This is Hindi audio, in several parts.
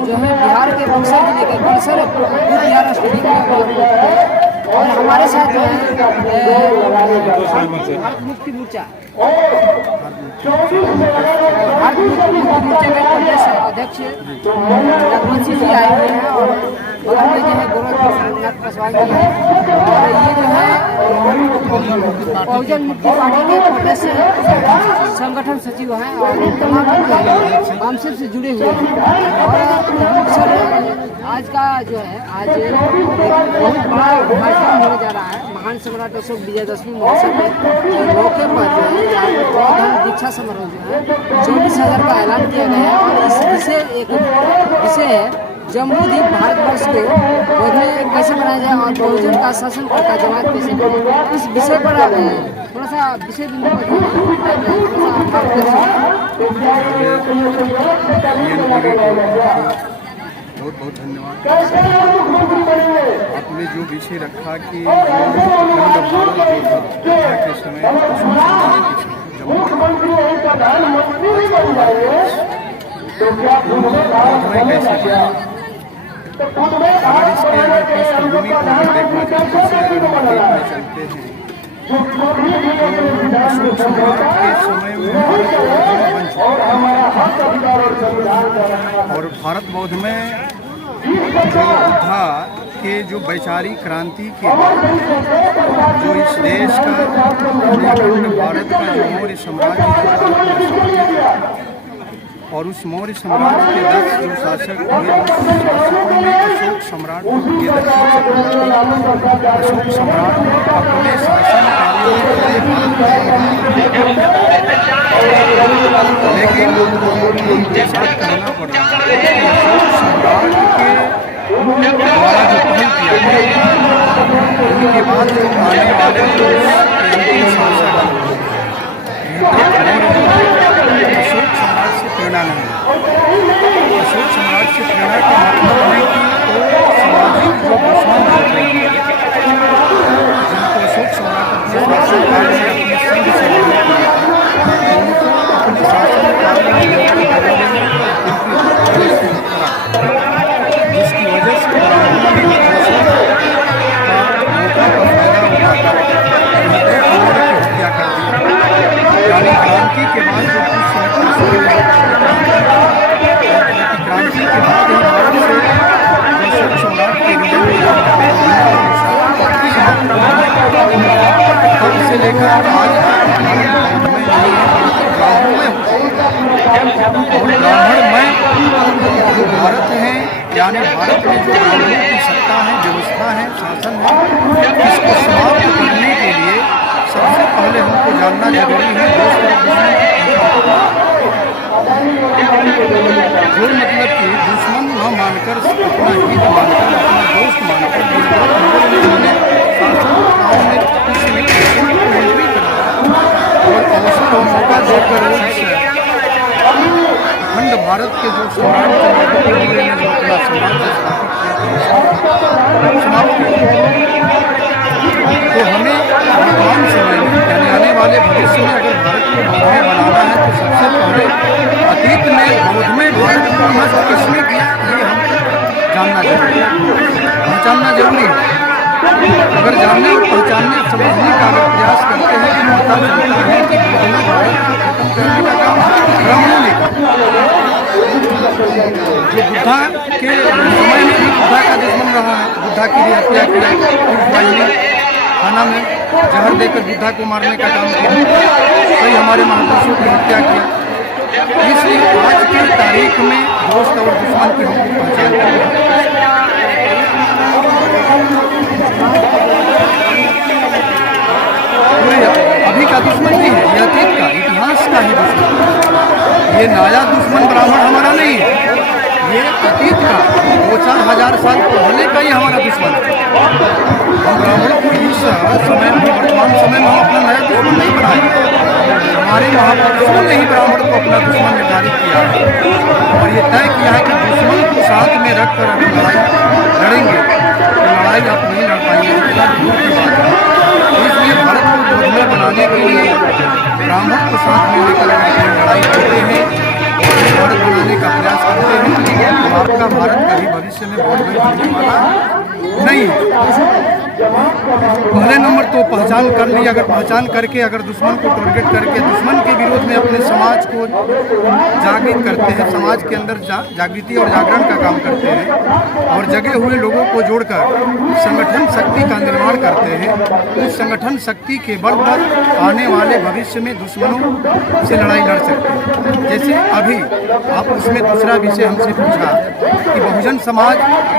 जो है बिहार के बक्सर जिले के बक्सर विद्यालय स्टेडियम में और हमारे साथ जो है भारत मुक्ति मोर्चा के प्रदेश अध्यक्ष रघुवंशी जी आए हुए हैं और बगल में जो है गोरखनाथ पासवान जी हैं और ये जो है बहुजन मुक्ति पार्टी के प्रदेश संगठन सचिव हैं और तमाम कामसेब से जुड़े हुए हैं। और सर आज का जो है आज बहुत बड़ा कार्यक्रम होने जा रहा है। महान सम्राट अशोक विजयदशमी महोत्सव के मौके पर जो है यहाँ पर बौद्ध दीक्षा समारोह जो है 24,000 का ऐलान किया गया है और इस विषय है जम्बूद्वीप भारतवर्ष को कैसे बनाया जाए और बहुजन का शासन का जमात कैसे बने, इस विषय पर थोड़ा सा विषय बिंदु बहुत बहुत धन्यवाद। आपने जो विषय रखा कि के समय अगर इसके अगर पृष्ठभूमि को हम देखना चाहते हैं चलते हैं अशोक सम्राट के समय में भारत बन चुका और भारत बौद्ध में जो बुद्धा के जो वैचारिक क्रांति के बाद जो इस देश का भारत का जो मौर्य साम्राज्य और उस मौर्य साम्राज्य के 10 जो शासक हुए उस शासकों में अशोक सम्राट अशोक सम्राट अपने शासन लेकिन उनके साथ कहना पड़ रहा है कि अशोक सम्राट के द्वारा जो पहल किया गया उनके बाद जो आने वाले जो शासक अशोक सम्राट से प्रेरणा नहीं। अशोक सम्राट से प्रेरणा का मतलब है कि सामाजिक जो दुश्मन होते हैं जिनको अशोक सम्राट अपने शासन काल में अपने संघ से उनको अपने शासन काल में जिसकी वजह से हत्या कर दी। यानी क्रांति के बाद जो क्रांति के बाद अशोक सम्राट के तब से लेकर आज ब्राह्मणमय जो भारत है यानी भारत में जो ब्राह्मणों की सत्ता है व्यवस्था है शासन है इसको समाप्त करने के लिए सबसे पहले हमको जानना जरूरी है जो मतलब कि दुश्मन न मानकर अपना हित मानकर अपना दोस्त मानकर और अवसर और मौका देकर अखंड भारत के जो सम्राट ने जो अपना साम्राज्य समाप्त किया तो हमें वर्तमान समय में यानी आने वाले भविष्य में अगर भारत को बौद्धमय बनाना है तो सबसे पहले अतीत में बौद्धमय भारत को नष्ट किसने किया ये हम जानना जरूरी है, पहचानना जरूरी है। अगर जानने और पहचानने समझने का अगर प्रयास करते हैं तो पता चलता है कि बौद्धमय भारत को खत्म करने का काम ब्राह्मणों ने जो बुद्धा के समय में भी बुद्धा का दुश्मन रहा है, बुद्धा की भी हत्या किया खाना में जहर देकर बुद्धा को मारने का काम किया, कई हमारे महापुरुषों की हत्या किया। इसलिए आज की तारीख में दोस्त और दुश्मन की हमको पहचान करनी अभी का दुश्मन नहीं है, यह अतीत का इतिहास का ही दुश्मन। ये नया दुश्मन ब्राह्मण हमारा नहीं है, ये अतीत का 2-4 हजार साल पहले का ही हमारा दुश्मन है। हम ब्राह्मणों को इस समय में वर्तमान समय में हम अपना नया दुश्मन नहीं बनाए, हमारे महापुरुषों ने ही ब्राह्मण को अपना दुश्मन निर्धारित किया है और ये तय किया है कि दुश्मन को साथ में रखकर अगर लड़ाई लड़ेंगे तो लड़ाई आप नहीं लड़ पाएंगे। इसलिए भारत को बहुमत बनाने के लिए ब्राह्मण को साथ में लेकर लड़ाई करते हैं, भारत बनाने का प्रयास करते हैं, तो आपका भारत कभी भविष्य में बहुत बड़ा होने वाला नहीं है। पहले नंबर तो पहचान कर ली, अगर पहचान करके अगर दुश्मन को टारगेट करके दुश्मन के विरोध में अपने समाज को जागृत करते हैं, समाज के अंदर जागृति और जागरण का काम करते हैं और जगे हुए लोगों को जोड़कर संगठन शक्ति का निर्माण करते हैं, उस संगठन शक्ति के बल पर आने वाले भविष्य में दुश्मनों से लड़ाई लड़ सकते हैं। जैसे अभी आप उसमें दूसरा विषय हमसे पूछा कि बहुजन समाज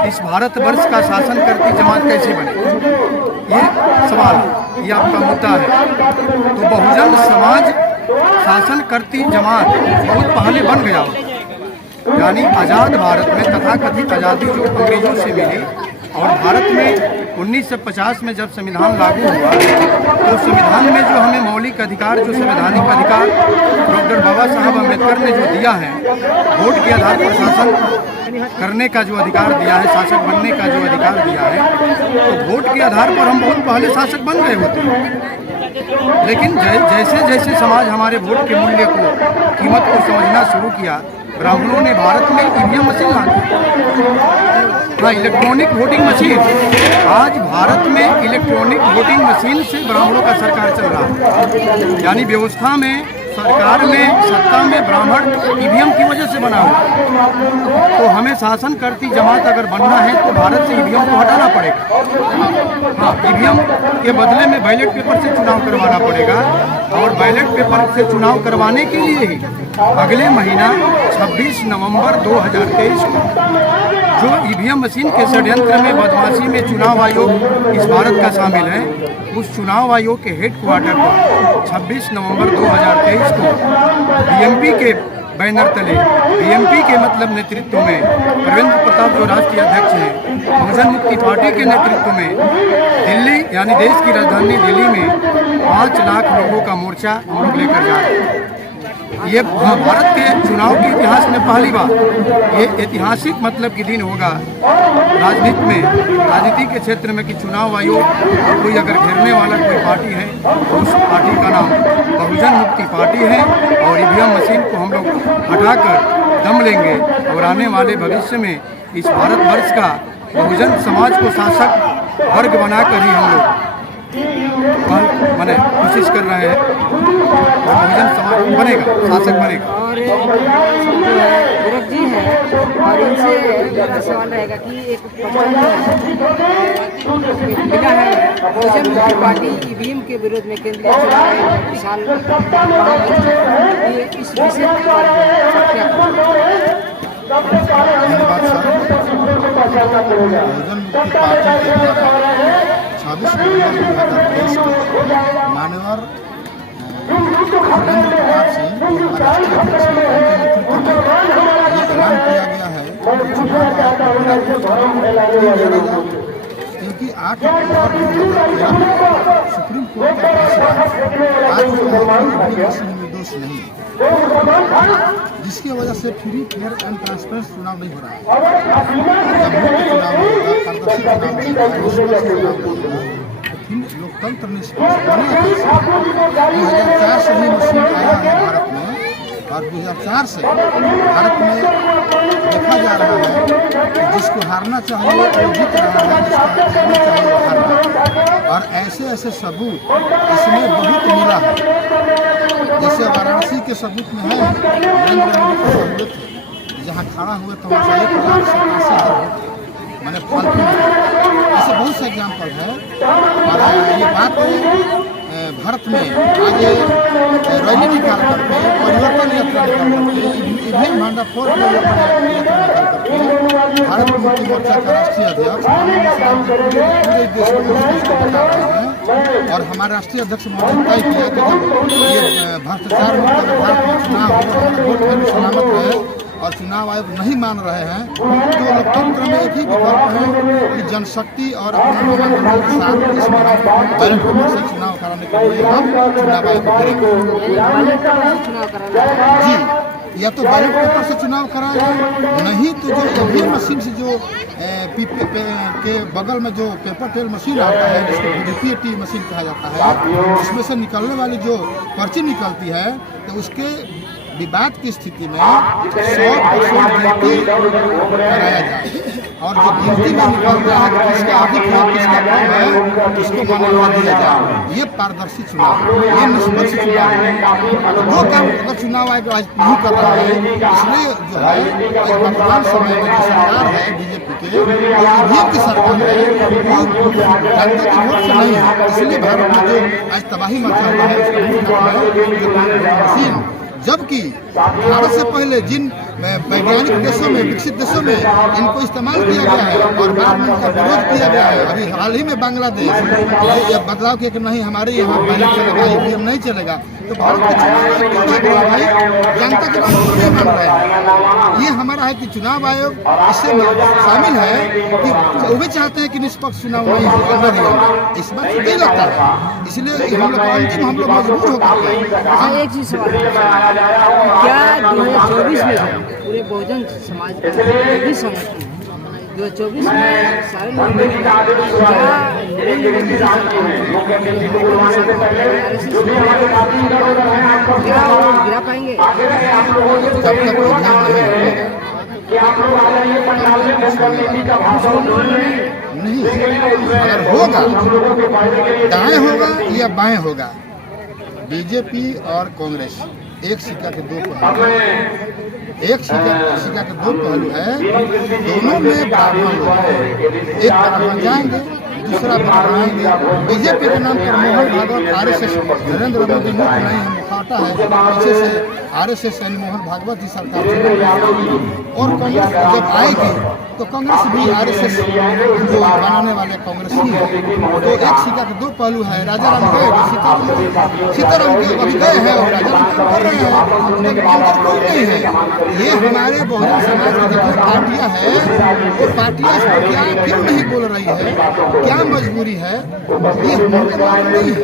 इस भारतवर्ष का शासन करती जमात कैसे बने, ये सवाल है, ये आपका मुद्दा है। तो बहुजन समाज शासन करती जमात बहुत पहले बन गया, यानी आज़ाद भारत में तथाकथित आज़ादी जो अंग्रेजों से मिली और भारत में 1950 में जब संविधान लागू हुआ तो संविधान में जो हमें मौलिक अधिकार, जो संवैधानिक अधिकार डॉक्टर बाबा साहब अम्बेडकर ने जो दिया है, वोट के आधार पर शासन करने का जो अधिकार दिया है, शासक बनने का जो अधिकार दिया है, तो वोट के आधार पर हम बहुत पहले शासक बन गए होते हैं। लेकिन जैसे जैसे समाज हमारे वोट के मूल्य को, कीमत को समझना शुरू किया, ब्राह्मणों ने भारत में ईवीएम मशीन ला दी। हाँ, इलेक्ट्रॉनिक वोटिंग मशीन। आज भारत में इलेक्ट्रॉनिक वोटिंग मशीन से ब्राह्मणों का सरकार चल रहा है, यानी व्यवस्था में, सरकार में, सत्ता में ब्राह्मण ईवीएम की वजह से बना हुआ। तो हमें शासन करती जमात अगर बनना है तो भारत से ईवीएम को हटाना पड़ेगा। हाँ, ईवीएम के बदले में बैलेट पेपर से चुनाव करवाना पड़ेगा और बैलेट पेपर से चुनाव करवाने के लिए ही अगले महीना 26 नवंबर 2023 को जो ईवीएम मशीन के षड्यंत्र में, बदमाशी में चुनाव आयोग इस भारत का शामिल है, उस चुनाव आयोग के हेडक्वार्टर पर 26 नवंबर 2023 को बीएमपी के बैनर तले, बीएमपी के मतलब नेतृत्व में प्रवेंद्र प्रताप जो राष्ट्रीय अध्यक्ष हैं, बहुजन मुक्ति पार्टी के नेतृत्व में दिल्ली, यानी देश की राजधानी दिल्ली में 5 लाख लोगों का मोर्चा हम लोग लेकर जा रहे हैं। ये भारत के चुनाव के इतिहास में पहली बार ये ऐतिहासिक मतलब की दिन होगा राजनीति में, राजनीति के क्षेत्र में, कि चुनाव आयोग कोई अगर घेरने वाला कोई पार्टी है तो उस पार्टी का नाम बहुजन मुक्ति पार्टी है और ईवीएम मशीन को हम लोग हटाकर दम लेंगे और आने वाले भविष्य में इस भारतवर्ष का बहुजन समाज को शासक वर्ग बनाकर ही हम लोग मैंने कोशिश कर रहे हैं और बहुजन समाज बनेगा, शासक बनेगा। और जो है गोरख जी हैं, और इनसे मेरा सवाल रहेगा कि एक मिला है बहुजन मुक्ति पार्टी ईवीएम के विरोध में केंद्रीय चुनाव विशाल, ये इस विषय पर क्या धन्यवाद सर। बहुजन मुक्ति पार्टी के द्वारा 26 नवंबर 2023 को मान्यवर वीरेंद्र प्रताप सिंह और राष्ट्रीय अध्यक्ष उनके नेतृत्व में ये ऐलान किया गया है कि चुनाव, क्योंकि 8 अक्टूबर 2013 में सुप्रीम कोर्ट का फैसला आज जो है कि किसी निर्दोष नहीं है, जिसकी वजह से फ्री, फेयर एंड ट्रांसपेरेंट चुनाव नहीं हो रहा है। जब मुक्त चुनाव होगा, पारदर्शी चुनाव होगा, निष्पक्ष चुनाव होगा, तो फिर लोकतंत्र निष्पक्ष बनेगा। 2004 से ही मशीन आया है भारत में और 2004 से भारत में देखा जा रहा है कि जिसको हारना चाहिए वो जीत रहा है, जिसको हारना चाहिए वो हार रहा है। और ऐसे ऐसे सबूत इसमें बहुत मिला है, जैसे वाराणसी के सबूत में है नरेंद्र मोदी के सबूत थे, जहाँ खड़ा हुए तो वहाँ से 1,87,000 मैंने फालतू, ऐसे बहुत से एग्जाम्पल है। और ये बात भारत में आज रैली निकाल करके, परिवर्तन यात्रा निकाल करके, ईवीएम भांडा फोड़ यात्रा निकाल करके भारत मुक्ति मोर्चा का राष्ट्रीय अध्यक्ष पूरे देश को बता रहे हैं। और हमारे राष्ट्रीय अध्यक्ष महोदय तय किया कि जब ये भ्रष्टाचार मुक्त भारत में चुनाव हो, वोट में सलामत रहे और चुनाव आयोग नहीं मान रहे हैं, तो लोकतंत्र में एक ही विकल्प है कि जनशक्ति और अपना महागठबंधन के साथ इसमें हम बैलेट पेपर से चुनाव कराने के लिए हम चुनाव आयोग को करेंगे। जी, या तो बैलेट पेपर से चुनाव कराएंगे, नहीं तो जो ईवीएम मशीन से जो के बगल में जो पेपर ट्रेल मशीन आता है, जिसको VPAT मशीन कहा जाता है, उसमें से निकलने वाली जो पर्ची निकलती है, तो उसके विवाद की स्थिति में 100% गिनती कराया जाए और जो गिनती में निकलता है कि किसका अधिक है किसका कम है, उसको मान्यता दिया जाए। ये पारदर्शी चुनाव, ये निष्पक्ष चुनाव है। दो काम अगर चुनाव आयोग आज नहीं कर रहा है, इसलिए जो है वर्तमान समय में जो सरकार है बीजेपी के, ईवीएम की सरकार है, वो जनता की वोट से नहीं है। इसलिए भारत में जो आज तबाही मचा हुआ है उसका मुख्य कारण है मशीन। जबकि भारत से पहले जिन वैज्ञानिक देशों में, विकसित देशों में इनको इस्तेमाल किया गया है और बाद में इनका विरोध किया गया है। अभी हाल ही में बांग्लादेश बदलाव किया कि नहीं हमारे यहाँ बैलेट चलेगा, ईवीएम नहीं चलेगा, तो भारत के चुनाव आयोग क्यों नहीं भाई, जनता के बात क्यों नहीं मान रहे हैं? ये हमारा है कि चुनाव आयोग इससे शामिल है कि वो भी चाहते हैं कि निष्पक्ष चुनाव नहीं होगा, इस बात नहीं लगता है। इसलिए हम लोग अंतिम हम लोग मजबूर होकर एक चीज सवाल क्या 2024 में पूरे बहुजन समाज का जो भी संगठन 2024 में सारे लोग गिरा पाएंगे? नहीं, अगर होगा दाएं होगा या बाएं होगा, बीजेपी और कांग्रेस एक सिक्का के दो पहलू, एक सिक्का के दो पहलू है। दोनों में ब्राह्मण लोग हैं, एक ब्राह्मण जाएंगे, दूसरा बनाएंगे। बीजेपी के नाम पर मोहन भागवत RSS नरेंद्र मोदी मुख नहीं है, मुखाटा है, पीछे से RSS यानी मोहन भागवत जी सरकार और कांग्रेस जब आएगी तो कांग्रेस भी RSS जो बनाने वाले कांग्रेस ही है। तो एक सिक्का के दो पहलू है। राजा राम गए, सीताराम के अभी गए हैं और राजा राम कर रहे हैं, लेकिन अंतर कोई नहीं है। ये हमारे बहुजन समाज की जितनी पार्टियां हैं वो पार्टियां इस पर क्या क्यों नहीं बोल रही है, क्या मजबूरी है, ये हमारे मालूम नहीं है।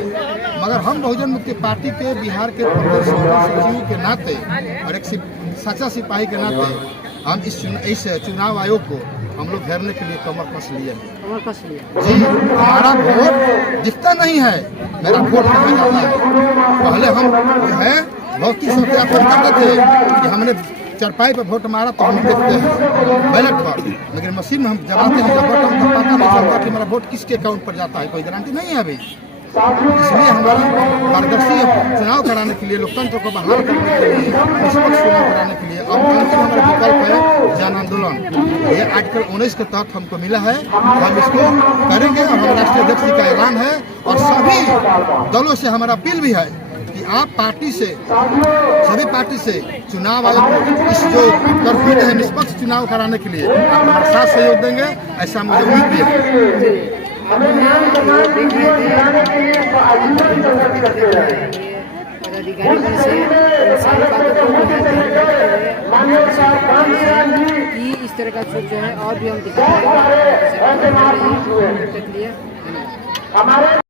मगर हम बहुजन मुक्ति पार्टी के बिहार के प्रदेश सचिव के नाते और एक सच्चा सिपाही के नाते हम इस चुनाव आयोग को हम लोग घेरने के लिए कमर कस लिए जी। हमारा वोट दिखता नहीं है, मेरा वोट कहाँ जाता है। पहले हम जो है भौतिक सत्यापन करते थे कि हमने चरपाई पर वोट मारा तो हम देखते हैं बैलेट पर, लेकिन मशीन में हम जमाते हैं जब वोट तो पता नहीं चलता कि मेरा वोट किसके अकाउंट पर जाता है, कोई गारंटी नहीं है अभी। इसलिए हमारा पारदर्शी चुनाव कराने के लिए, लोकतंत्र को बहाल करने के लिए, निष्पक्ष चुनाव कराने के लिए अब अंतिम हमारा विकल्प है जन आंदोलन। ये आर्टिकल 19 के तहत हमको मिला है, हम इसको करेंगे और हम राष्ट्रीय अध्यक्ष जी का ऐलान है और सभी दलों से हमारा अपील भी है कि आप पार्टी से, सभी पार्टी से चुनाव आयोग इस जो कर्फ्यू है निष्पक्ष चुनाव कराने के लिए आप हमारे साथ सहयोग देंगे, ऐसा मुझे उम्मीद भी है। कि इस तरह का सोच जो है और भी हम दिखा रहे हैं।